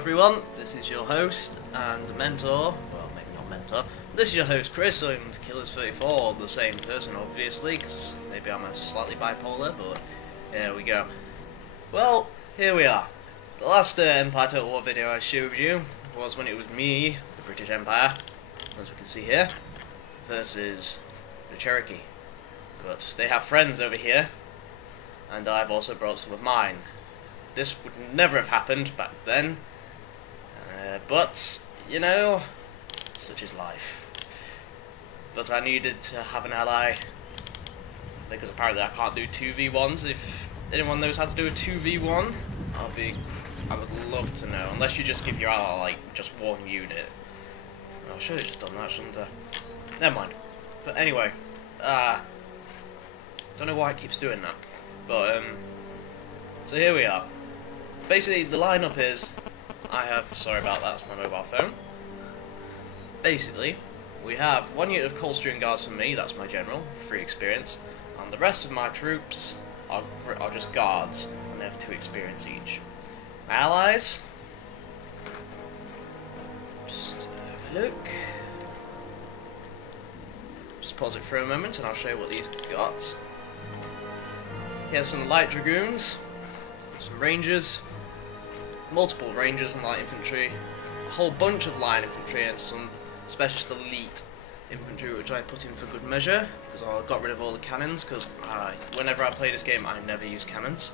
everyone, this is your host and mentor, well maybe not mentor, this is your host Chris and Killers34, the same person obviously, because maybe I'm slightly bipolar, but there we go. Well, here we are. The last Empire Total War video I showed you was when it was me, the British Empire, as we can see here, versus the Cherokee. But they have friends over here, and I've also brought some of mine. This would never have happened back then, but, you know, such is life. But I needed to have an ally, because apparently I can't do 2v1s. If anyone knows how to do a 2v1, I would love to know, unless you just give your ally, like, just one unit. I should have just done that, shouldn't I? Never mind. But anyway, don't know why it keeps doing that, but, so here we are. Basically, the lineup is, sorry about that, that's my mobile phone. Basically, we have one unit of Coldstream Guards for me, that's my general, 3 experience, and the rest of my troops are just guards, and they have 2 experience each. My allies, just have a look. Just pause it for a moment, and I'll show you what these got. Here's some light dragoons, some rangers, multiple rangers and light infantry, a whole bunch of line infantry, and some specialist elite infantry which I put in for good measure, because I got rid of all the cannons, because whenever I play this game I never use cannons.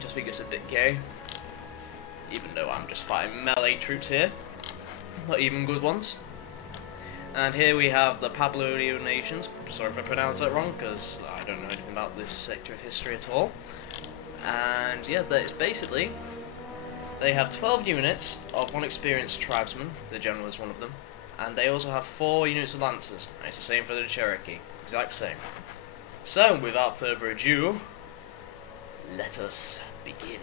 Just think it's a bit gay, even though I'm just fighting melee troops here, not even good ones. And here we have the Pablonio Nations. Sorry if I pronounced that wrong, because I don't know anything about this sector of history at all. And yeah, that's basically, they have 12 units of 1 experienced tribesman, the general is one of them, and they also have 4 units of lancers, and it's the same for the Cherokee, exact same. So, without further ado, let us begin.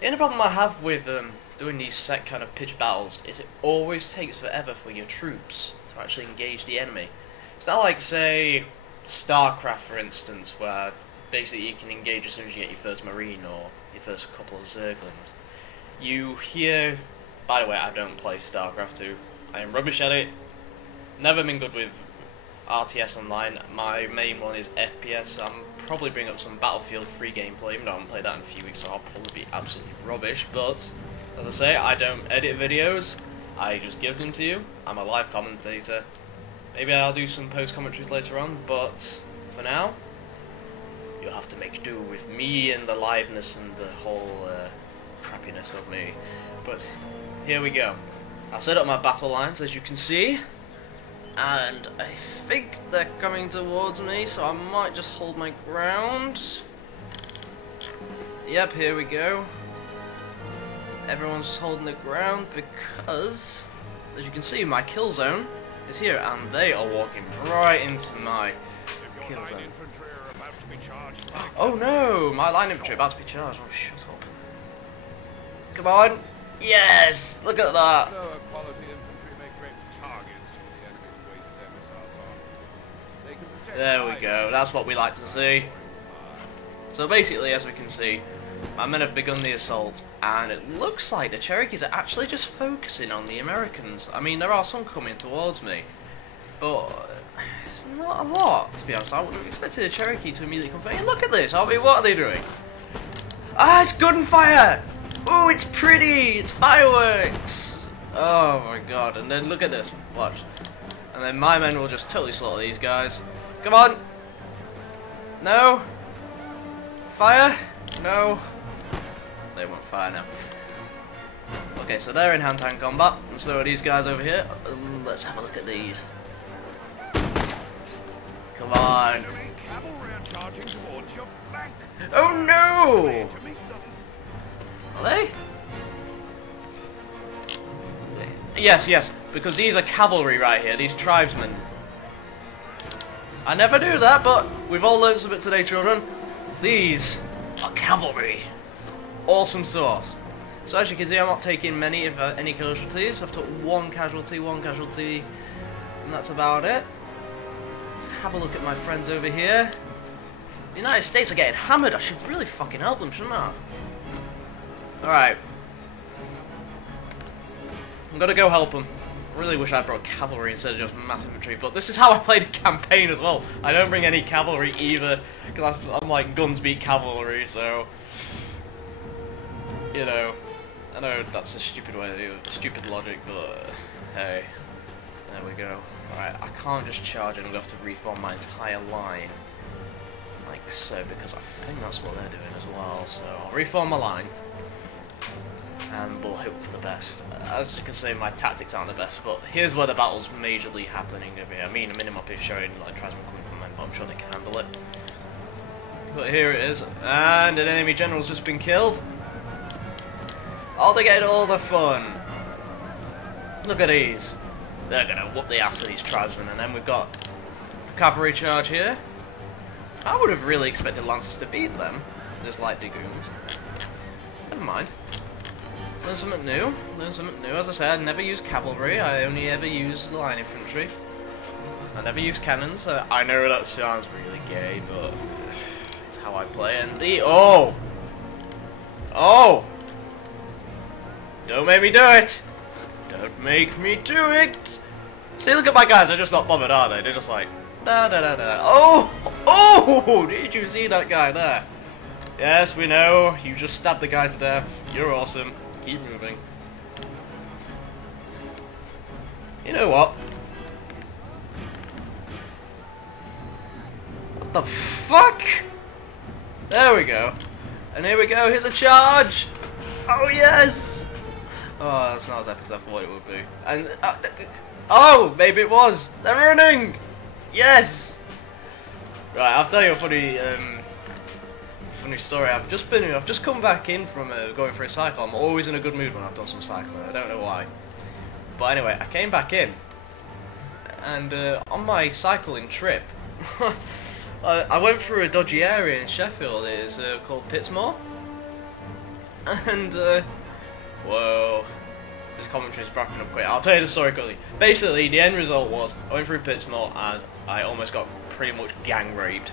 The only problem I have with doing these set kind of pitched battles is it always takes forever for your troops to actually engage the enemy. It's not like, say, StarCraft for instance, where basically you can engage as soon as you get your first Marine or your first couple of Zerglings. You hear, by the way, I don't play StarCraft 2, I am rubbish at it, never been good with RTS Online, my main one is FPS. I'm probably bring up some Battlefield 3 gameplay, even though I haven't played that in a few weeks, so I'll probably be absolutely rubbish, but as I say, I don't edit videos, I just give them to you. I'm a live commentator. Maybe I'll do some post commentaries later on, but for now, you'll have to make do with me and the liveness and the whole crappiness of me. But here we go. I've set up my battle lines, as you can see, and I think they're coming towards me, so I might just hold my ground. Yep, here we go. Everyone's just holding the ground because, as you can see, my kill zone is here, and they are walking right into my kill zone. Oh no, my line infantry about to be charged. Oh, shut up. Come on. Yes, look at that. There we go, that's what we like to see. So basically, as we can see, my men have begun the assault, and it looks like the Cherokees are actually just focusing on the Americans. I mean, there are some coming towards me, but it's not a lot, to be honest. I would have expected the Cherokee to immediately come. Hey, look at this! I mean, what are they doing? Ah, it's gunfire! Oh, it's pretty! It's fireworks! Oh my god, and then look at this. Watch. And then my men will just totally slaughter these guys. Come on! No! Fire! No! They won't fire now. Okay, so they're in hand-to-hand combat, and so are these guys over here. Let's have a look at these. Come on! Oh no! Are they? Yes, because these are cavalry right here, these tribesmen. I never knew that, but we've all learned something today, children. These are cavalry. Awesome sauce. So as you can see, I'm not taking many, if any, casualties. I've took one casualty, and that's about it. Let's have a look at my friends over here. The United States are getting hammered. I should really fucking help them, shouldn't I? Alright. I'm gonna go help them. I really wish I brought cavalry instead of just mass infantry, but this is how I played a campaign as well. I don't bring any cavalry either, because I'm like, guns beat cavalry, so... You know, I know that's a stupid way to do it, stupid logic, but hey, there we go. Alright, I can't just charge it, I'm going to have to reform my entire line, like so, because I think that's what they're doing as well, so I'll reform my line, and we'll hope for the best. As you can see, my tactics aren't the best, but here's where the battle's majorly happening over here. I mean, the minimap is showing like tribesmen coming from them, but I'm sure they can handle it. But here it is, and an enemy general's just been killed. Oh, they get all the fun. Look at these. They're gonna whoop the ass of these tribesmen, and then we've got a cavalry charge here. I would have really expected lancers to beat them, just like dragoons. Never mind. Learn something new. Learn something new. As I said, I never use cavalry. I only ever use line infantry. I never use cannons. I know that sounds really gay, but it's how I play. And the oh. Don't make me do it! Don't make me do it! See, look at my guys, they're just not bothered, are they? They're just like, da da da da. Oh! Did you see that guy there? Yes, we know, you just stabbed the guy to death. You're awesome. Keep moving. You know what? What the fuck? There we go. And here we go, here's a charge! Oh yes! Oh, that's not as epic as I thought it would be. And oh, maybe it was. They're running. Yes. Right, I'll tell you a funny story. I've just come back in from going for a cycle. I'm always in a good mood when I've done some cycling. I don't know why. But anyway, I came back in, and on my cycling trip, I went through a dodgy area in Sheffield. It's called Pitsmoor, and. Whoa, this commentary is wrapping up quick. I'll tell you the story quickly. Basically, the end result was I went through Pitsmoor and I almost got pretty much gang raped.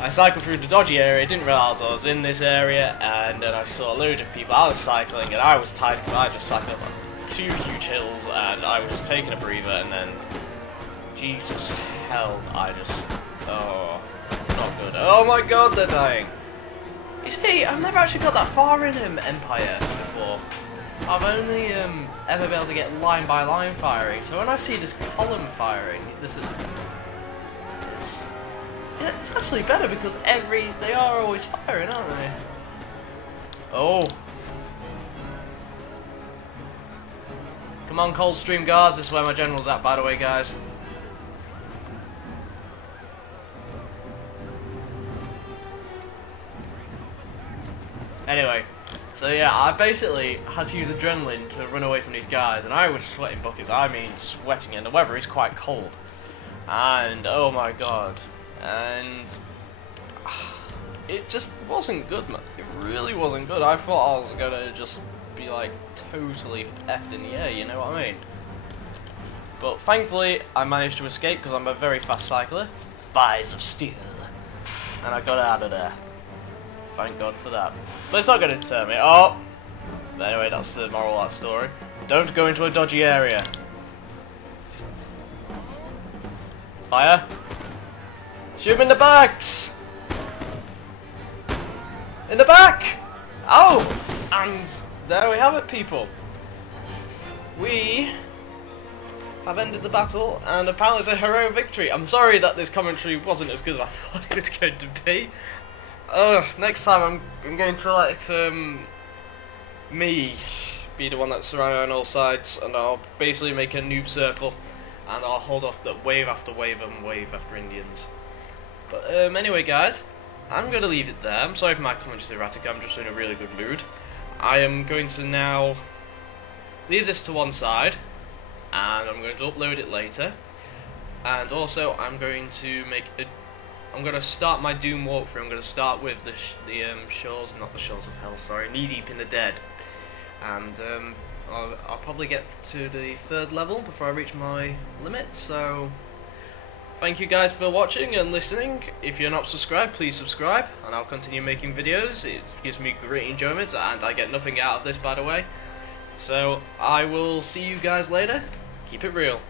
I cycled through the dodgy area, didn't realise I was in this area, and then I saw a load of people. I was cycling and I was tired because I just cycled up 2 huge hills and I was just taking a breather, and then Jesus hell, oh, not good. Oh my god, they're dying. You see, I've never actually got that far in Empire before. I've only ever been able to get line by line firing. So when I see this column firing, it's actually better because they are always firing, aren't they? Oh, come on, Coldstream Guards. This is where my general's at, by the way, guys. Anyway, so yeah, I basically had to use adrenaline to run away from these guys, and I was sweating buckets. I mean, sweating, and the weather is quite cold. And oh my god, and it just wasn't good, man. It really wasn't good. I thought I was gonna just be like totally effed in the air, you know what I mean? But thankfully, I managed to escape because I'm a very fast cycler. Thighs of steel, and I got out of there. Thank God for that. But it's not going to deter me. Oh! Anyway, that's the moral of that story. Don't go into a dodgy area. Fire! Shoot him in the backs! In the back! Oh! And there we have it, people. We have ended the battle, and apparently it's a heroic victory. I'm sorry that this commentary wasn't as good as I thought it was going to be. Next time I'm going to let me be the one that's surrounded on all sides, and I'll basically make a noob circle, and I'll hold off the wave after wave and wave after Indians. But anyway, guys, I'm going to leave it there. I'm sorry for my commentary erratic. I'm just in a really good mood. I am going to now leave this to one side, and I'm going to upload it later. And also, I'm going to start my Doom walkthrough. I'm going to start with the shores, not the shores of hell, sorry, Knee Deep in the Dead. And I'll probably get to the 3rd level before I reach my limit, so thank you guys for watching and listening. If you're not subscribed, please subscribe, and I'll continue making videos. It gives me great enjoyment, and I get nothing out of this, by the way. So, I will see you guys later. Keep it real.